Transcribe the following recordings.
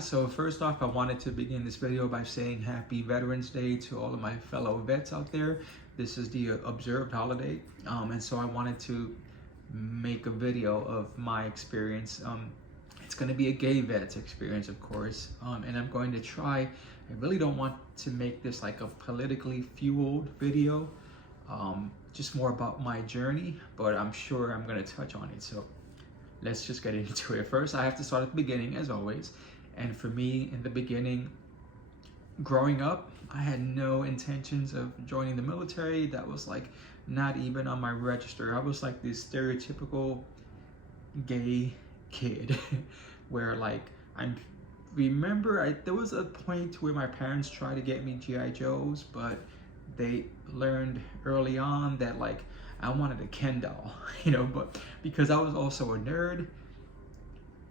guys, so first off I wanted to begin this video by saying happy Veterans Day to all of my fellow vets out there. This is the observed holiday, and so I wanted to make a video of my experience. It's going to be a gay vet's experience, of course, and I'm going to try. I really don't want to make this like a politically fueled video, just more about my journey, but I'm sure I'm going to touch on it. So let's just get into it. First, I have to start at the beginning, as always. And for me, in the beginning, growing up, I had no intentions of joining the military. That was like not even on my register. I was like this stereotypical gay kid where like there was a point where my parents tried to get me GI Joes, but they learned early on that like I wanted a Ken doll, but because I was also a nerd,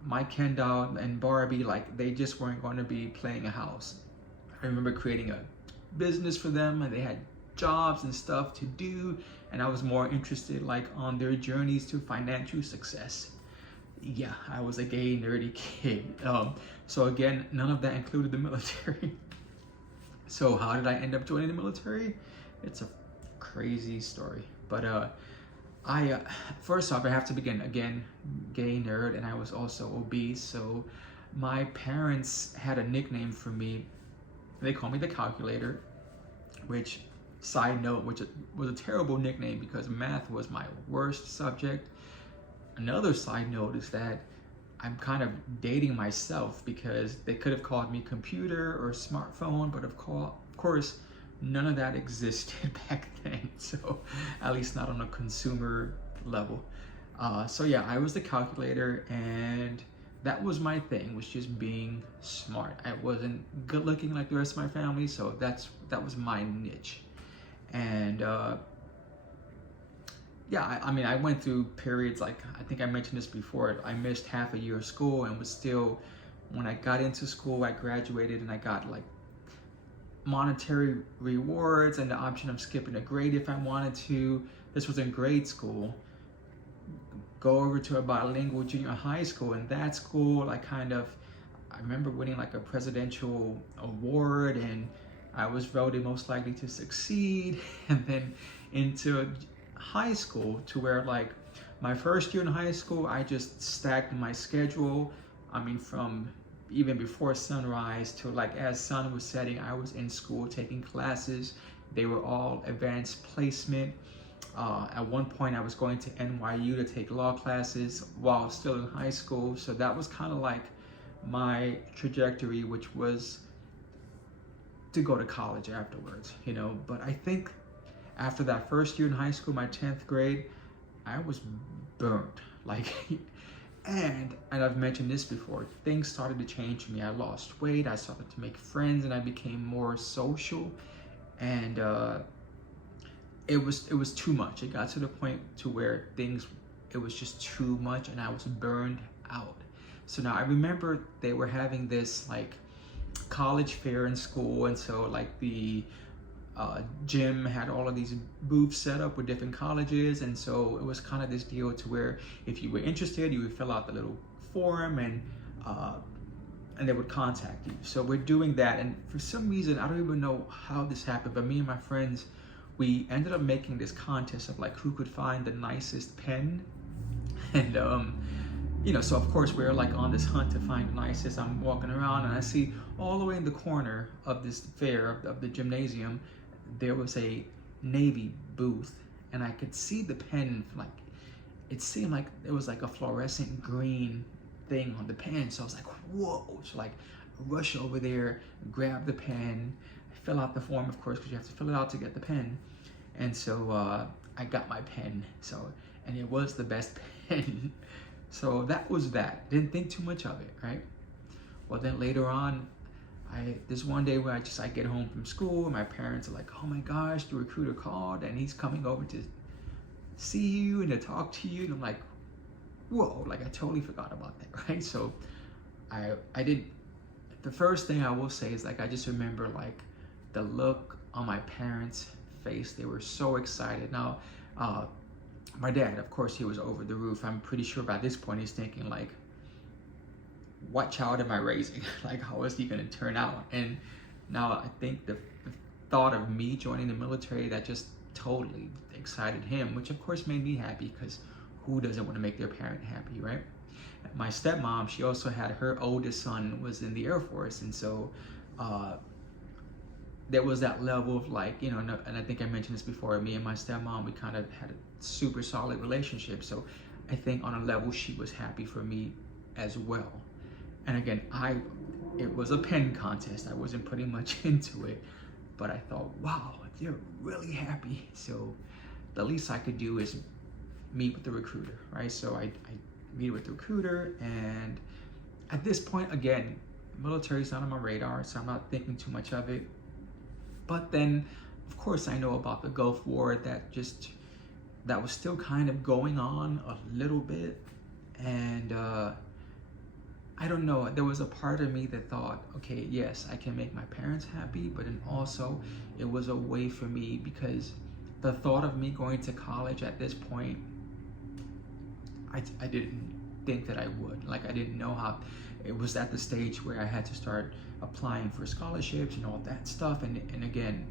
my Ken doll and Barbie, like they just weren't going to be playing a house. I remember creating a business for them and they had jobs and stuff to do, and I was more interested like on their journeys to financial success. Yeah, I was a gay, nerdy kid. So again, none of that included the military. So how did I end up joining the military? It's a crazy story. But first off, I have to begin again, gay nerd, and I was also obese. So my parents had a nickname for me. They called me the calculator, which, side note, which was a terrible nickname because math was my worst subject. Another side note is that I'm kind of dating myself because they could have called me computer or smartphone, but of course, none of that existed back then, so at least not on a consumer level. So yeah, I was the calculator, and that was my thing, was just being smart. I wasn't good looking like the rest of my family, so that was my niche. And yeah, I mean, I went through periods, like I think I mentioned this before, I missed half a year of school and was still, when I got into school, I graduated and I got like monetary rewards and the option of skipping a grade if I wanted to. This was in grade school. Go over to a bilingual junior high school. In that school, I remember winning like a presidential award, and I was voted most likely to succeed. And then into high school, to where like my first year in high school, I just stacked my schedule. I mean, from even before sunrise to like as sun was setting, I was in school taking classes. They were all advanced placement. At one point I was going to NYU to take law classes while still in high school. So that was kind of like my trajectory, which was to go to college afterwards, But I think after that first year in high school, my 10th grade, I was burnt. Like, and I've mentioned this before, things started to change for me. I lost weight, I started to make friends, and I became more social. And it was too much. It got to the point to where it was just too much, and I was burned out. So now I remember they were having this like college fair in school, and so like the gym had all of these booths set up with different colleges, and so it was kind of this deal to where if you were interested, you would fill out the little form, and they would contact you. So we're doing that, and for some reason, I don't even know how this happened, but me and my friends, we ended up making this contest of like who could find the nicest pen. And so of course we're like on this hunt to find the nicest. I'm walking around and I see all the way in the corner of this fair, of the gymnasium, there was a Navy booth, and I could see the pen, like it seemed like it was like a fluorescent green thing on the pen. So I was like, whoa. So like I rush over there, grab the pen, fill out the form, of course, because you have to fill it out to get the pen. And so I got my pen, and it was the best pen. So that was that. Didn't think too much of it, right? Well, then later on, this one day where I get home from school, and my parents are like, oh my gosh, the recruiter called and he's coming over to see you and to talk to you. And I'm like, whoa, like I totally forgot about that, right? So the first thing I will say is like, I just remember like the look on my parents' face. They were so excited. Now, my dad, of course, he was over the roof. I'm pretty sure by this point he's thinking like, what child am I raising? Like, how is he going to turn out? And now I think the thought of me joining the military, that just totally excited him, which of course made me happy, because who doesn't want to make their parent happy, right? My stepmom, she also had her oldest son was in the Air Force, and so there was that level of like, you know, and I think I mentioned this before, me and my stepmom, we kind of had a super solid relationship. So I think on a level she was happy for me as well. And again, it was a pen contest. I wasn't putting much into it, but I thought, wow, they're really happy. So the least I could do is meet with the recruiter, right? So I meet with the recruiter, and at this point, again, military's not on my radar, so I'm not thinking too much of it. But then, of course, I know about the Gulf War, that was still kind of going on a little bit. And I don't know, there was a part of me that thought, okay, yes, I can make my parents happy, but then also it was a way for me, because the thought of me going to college at this point, I didn't think that I would. Like, I didn't know how. It was at the stage where I had to start applying for scholarships and all that stuff. And again,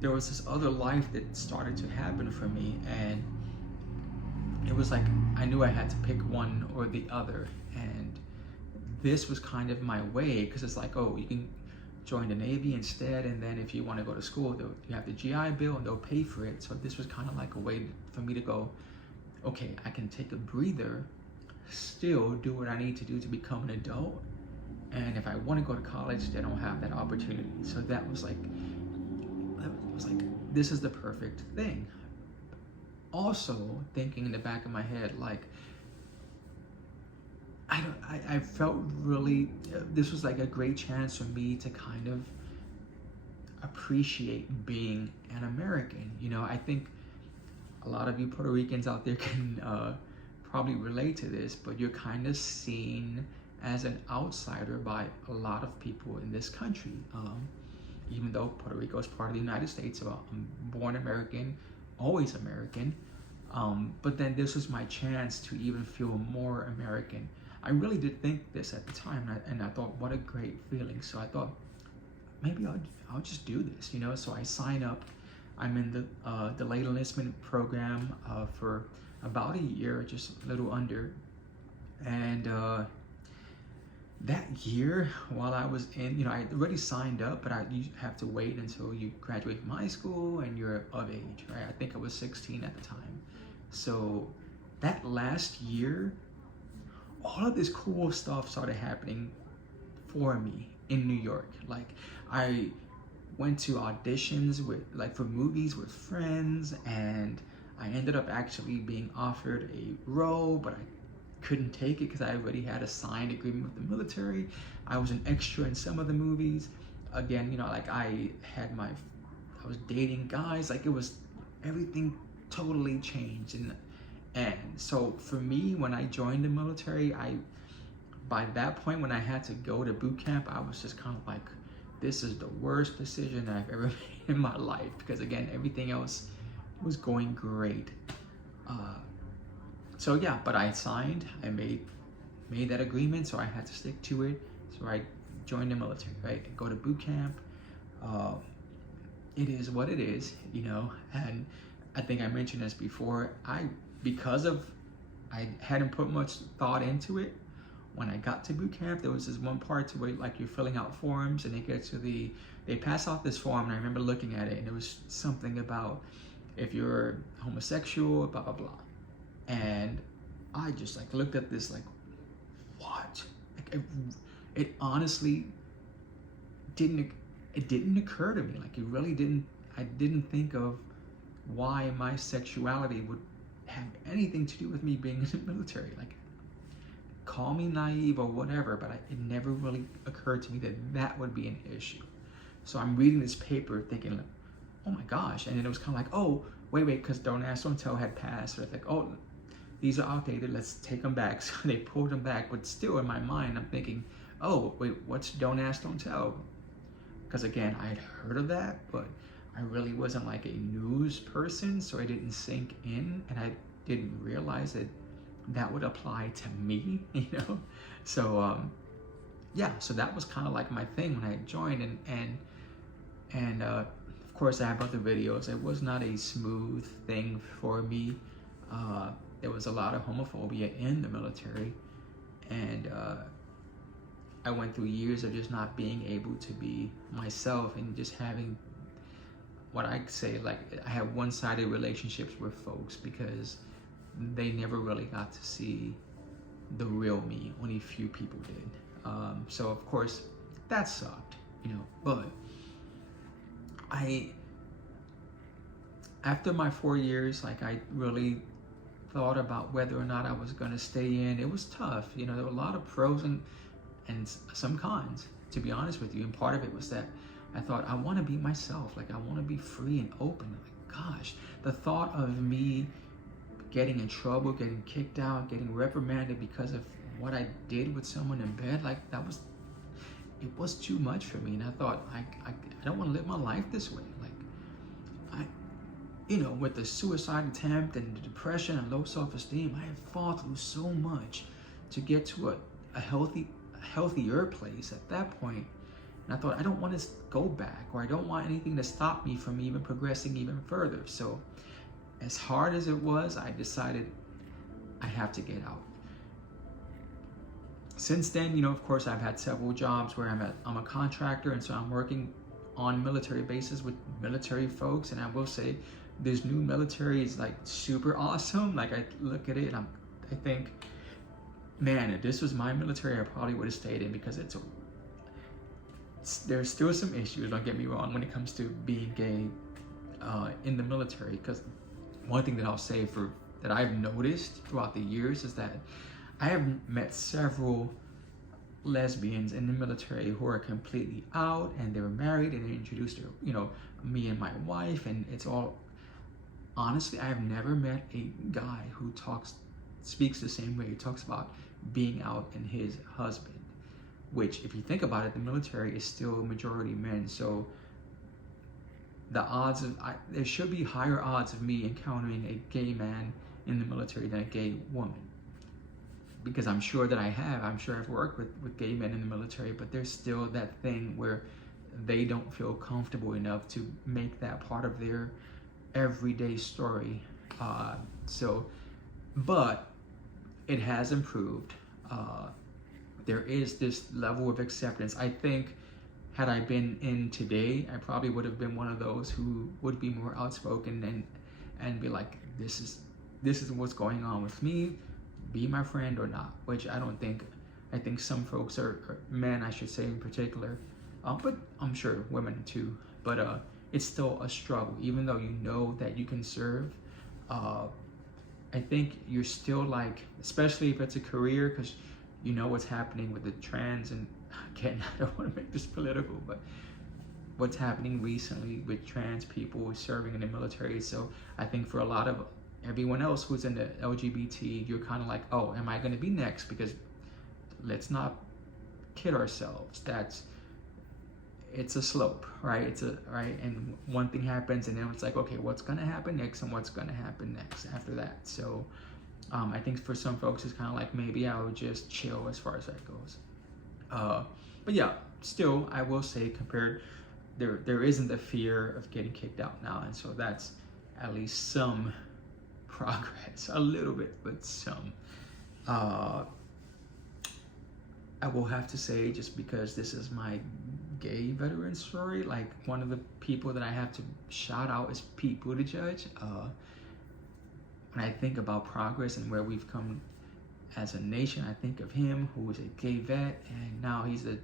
there was this other life that started to happen for me. And it was like, I knew I had to pick one or the other. And this was kind of my way, because it's like, oh, you can join the Navy instead. And then if you want to go to school, you have the GI Bill and they'll pay for it. So this was kind of like a way for me to go, okay, I can take a breather, still do what I need to do to become an adult, and if I want to go to college, they don't have that opportunity. So that was like, this is the perfect thing. Also thinking in the back of my head, like, I felt really, this was like a great chance for me to kind of appreciate being an American. You know, I think a lot of you Puerto Ricans out there can probably relate to this, but you're kind of seen as an outsider by a lot of people in this country. Even though Puerto Rico is part of the United States, so I'm born American, always American. But then this was my chance to even feel more American. I really did think this at the time, and I thought, what a great feeling. So I thought, maybe I'll just do this, you know. So I sign up. I'm in the delayed enlistment program for about a year, just a little under. And that year, while I was in, you know, I already signed up, but you have to wait until you graduate from high school and you're of age, right? I think I was 16 at the time. So that last year, all of this cool stuff started happening for me in New York. Like, I went to auditions for movies with friends, and I ended up actually being offered a role, but I couldn't take it because I already had a signed agreement with the military. I was an extra in some of the movies. Again, you know, like I was dating guys, like it was, everything totally changed. And so for me, when I joined the military, by that point, when I had to go to boot camp, I was just kind of like, this is the worst decision I've ever made in my life, because again, everything else was going great. So yeah, but I signed, I made that agreement, so I had to stick to it. So I joined the military, right? Go to boot camp. It is what it is, you know. And I think I mentioned this before. Because I hadn't put much thought into it. When I got to boot camp, there was this one part to where like you're filling out forms, and they pass off this form, and I remember looking at it, and it was something about if you're homosexual, blah blah blah. And I just like looked at this like, what? Like, it honestly didn't occur to me. Like, it really didn't. I didn't think of why my sexuality would have anything to do with me being in the military. Like, call me naive or whatever, but it never really occurred to me that would be an issue. So I'm reading this paper thinking, like, oh my gosh. And then it was kind of like, oh, wait, because Don't Ask, Don't Tell had passed. So it's like, oh, these are outdated, let's take them back. So they pulled them back, but still in my mind, I'm thinking, oh, wait, what's Don't Ask, Don't Tell? Because again, I had heard of that, but I really wasn't like a news person, so I didn't sink in, and I didn't realize that that would apply to me, you know? So, yeah, so that was kind of like my thing when I joined, and of course I have other videos. It was not a smooth thing for me. There was a lot of homophobia in the military, and I went through years of just not being able to be myself and just having what I say, like, I had one-sided relationships with folks because they never really got to see the real me. Only few people did. So of course that sucked, you know, but after my 4 years, like, I really thought about whether or not I was going to stay in. It was tough, you know. There were a lot of pros and some cons, to be honest with you. And part of it was that I thought, I want to be myself. Like, I want to be free and open. Like, gosh, the thought of me getting in trouble, getting kicked out, getting reprimanded because of what I did with someone in bed, like, it was too much for me. And I thought, I don't want to live my life this way. Like, you know, with the suicide attempt and the depression and low self-esteem, I had fought through so much to get to a healthier place at that point. And I thought, I don't want to go back, or I don't want anything to stop me from even progressing even further. So as hard as it was, I decided I have to get out. Since then, you know, of course, I've had several jobs where I'm a contractor, and so I'm working on military bases with military folks. And I will say, this new military is like super awesome. Like, I look at it and I think, man, if this was my military, I probably would have stayed in, because there's still some issues, don't get me wrong, when it comes to being gay in the military. Because one thing that I'll say that I've noticed throughout the years is that I have met several lesbians in the military who are completely out, and they were married, and they introduced her, you know, me and my wife, and it's all, honestly, I have never met a guy who speaks the same way. He talks about being out and his husband, which, if you think about it, the military is still majority men. So the odds of, there should be higher odds of me encountering a gay man in the military than a gay woman. Because I'm sure that I'm sure I've worked with gay men in the military, but there's still that thing where they don't feel comfortable enough to make that part of their everyday story. But it has improved. There is this level of acceptance. I think, had I been in today, I probably would have been one of those who would be more outspoken and be like, this is what's going on with me. Be my friend or not, which I don't think. I think some folks are men, I should say, in particular, but I'm sure women too. But it's still a struggle, even though you know that you can serve. I think you're still, like, especially if it's a career, because you know what's happening with the trans, and again, I don't want to make this political, but what's happening recently with trans people serving in the military. So I think for a lot of everyone else who's in the LGBT, you're kind of like, oh, am I going to be next? Because let's not kid ourselves. It's a slope, right? Right? And one thing happens, and then it's like, okay, what's going to happen next, and what's going to happen next after that? So I think for some folks, it's kind of like, maybe I would just chill as far as that goes. But yeah, still, I will say, compared, there isn't the fear of getting kicked out now, and so that's at least some progress, a little bit, but some. I will have to say, just because this is my gay veteran story, like, one of the people that I have to shout out is Pete Buttigieg. When I think about progress and where we've come as a nation, I think of him, who was a gay vet, and now he's a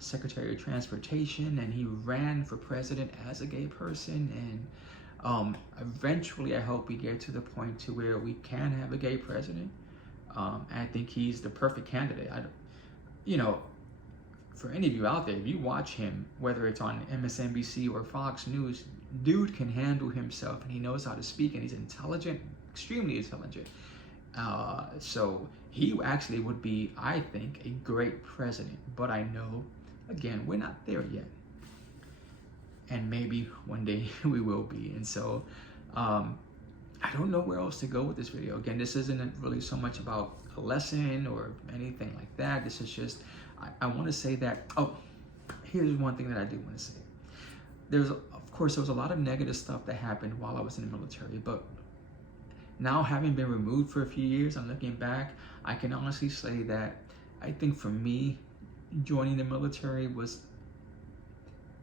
Secretary of Transportation, and he ran for president as a gay person. And eventually, I hope we get to the point to where we can have a gay president. I think he's the perfect candidate. You know, for any of you out there, if you watch him, whether it's on MSNBC or Fox News, dude can handle himself, and he knows how to speak, and he's intelligent, extremely intelligent. So he actually would be, I think, a great president. But I know, again, we're not there yet. And maybe one day we will be. And so I don't know where else to go with this video. Again, this isn't really so much about a lesson or anything like that. This is just, I want to say that, oh, here's one thing that I do want to say. Of course, there was a lot of negative stuff that happened while I was in the military, but now having been removed for a few years, I'm looking back, I can honestly say that I think for me, joining the military was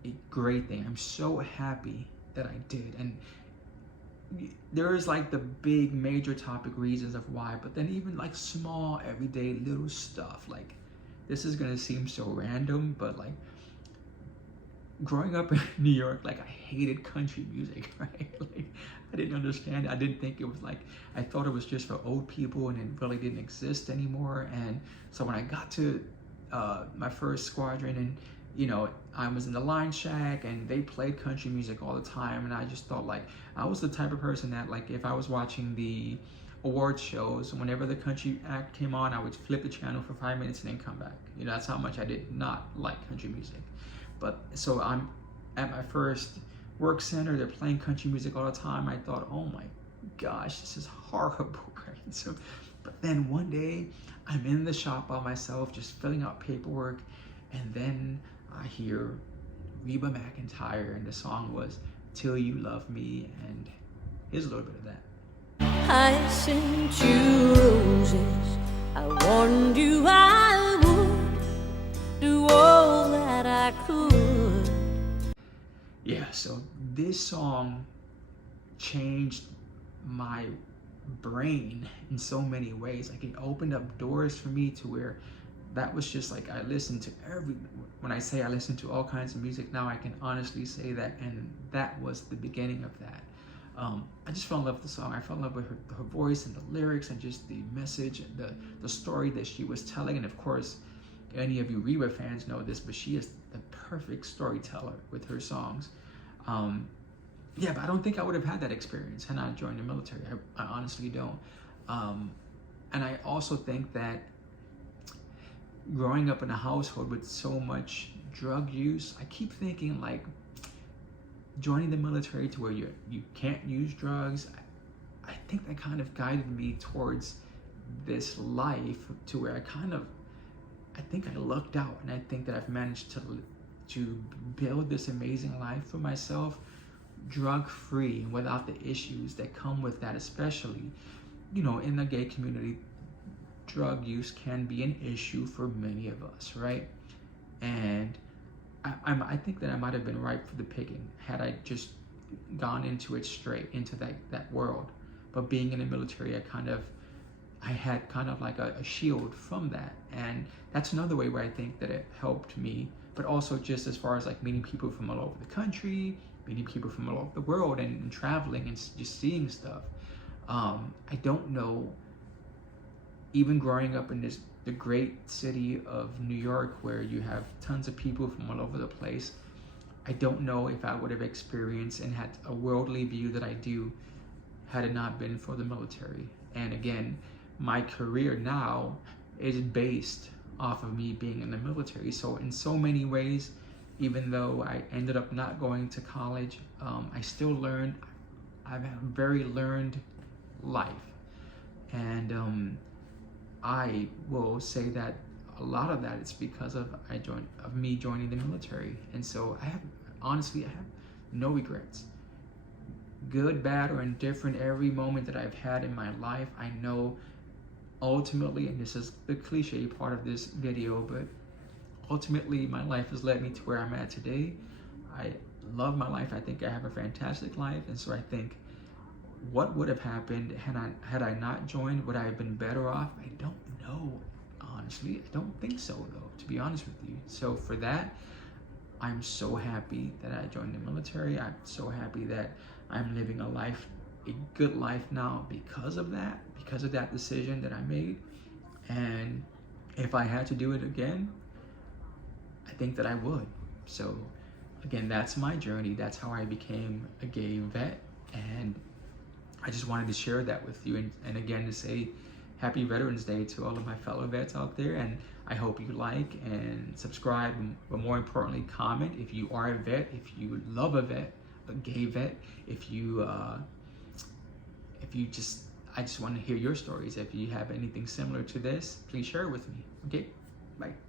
a great thing. I'm so happy that I did. And there is like the big major topic reasons of why, but then even like small everyday little stuff, like this is gonna seem so random, but like growing up in New York, like I hated country music, right? Like I didn't understand it. I didn't think it was like, I thought it was just for old people and it really didn't exist anymore. And so when I got to my first squadron, and you know, I was in the line shack and they played country music all the time, and I just thought like, I was the type of person that like, if I was watching the award shows, whenever the country act came on, I would flip the channel for 5 minutes and then come back. You know, that's how much I did not like country music. But so I'm at my first work center, they're playing country music all the time. I thought, oh my gosh, this is horrible, right? So, but then one day I'm in the shop by myself, just filling out paperwork, and then I hear Reba McEntire, and the song was Till You Love Me, and here's a little bit of that. I sent you roses, I warned you I would do all that I could. Yeah, so this song changed my brain in so many ways. Like it opened up doors for me to where that was just like, I listened to when I say I listen to all kinds of music now, I can honestly say that, and that was the beginning of that. I just fell in love with the song. I fell in love with her voice and the lyrics and just the message and the story that she was telling. And of course, any of you Reba fans know this, but she is the perfect storyteller with her songs. Yeah, but I don't think I would have had that experience had I joined the military. I honestly don't. And I also think that growing up in a household with so much drug use, I keep thinking like joining the military to where you can't use drugs, I think that kind of guided me towards this life to where I think I lucked out, and I think that I've managed to build this amazing life for myself, drug-free and without the issues that come with that, especially, you know, in the gay community. Drug use can be an issue for many of us, right? And I think that I might have been ripe for the picking had I just gone into it straight, into that world. But being in the military, I had kind of like a shield from that. And that's another way where I think that it helped me, but also just as far as like meeting people from all over the country, meeting people from all over the world, and traveling and just seeing stuff. I don't know, even growing up in the great city of New York, where you have tons of people from all over the place, I don't know if I would have experienced and had a worldly view that I do had it not been for the military. And again, my career now is based off of me being in the military. So in so many ways, even though I ended up not going to college, I still learned. I've had a very learned life. And I will say that a lot of that is because of me joining the military. And so I have no regrets. Good, bad, or indifferent, every moment that I've had in my life, I know ultimately, and this is the cliche part of this video, but ultimately my life has led me to where I'm at today. I love my life. I think I have a fantastic life. And so I think, what would have happened had I not joined? Would I have been better off? I don't know, honestly. I don't think so, though, to be honest with you. So for that, I'm so happy that I joined the military. I'm so happy that I'm living a good life now because of that decision that I made. And if I had to do it again, I think that I would. So again, that's my journey. That's how I became a gay vet. And I just wanted to share that with you, and again to say happy Veterans Day to all of my fellow vets out there. And I hope you like and subscribe, but more importantly, comment if you are a vet, if you love a vet, a gay vet, if you I just want to hear your stories. If you have anything similar to this, please share it with me. Okay, bye.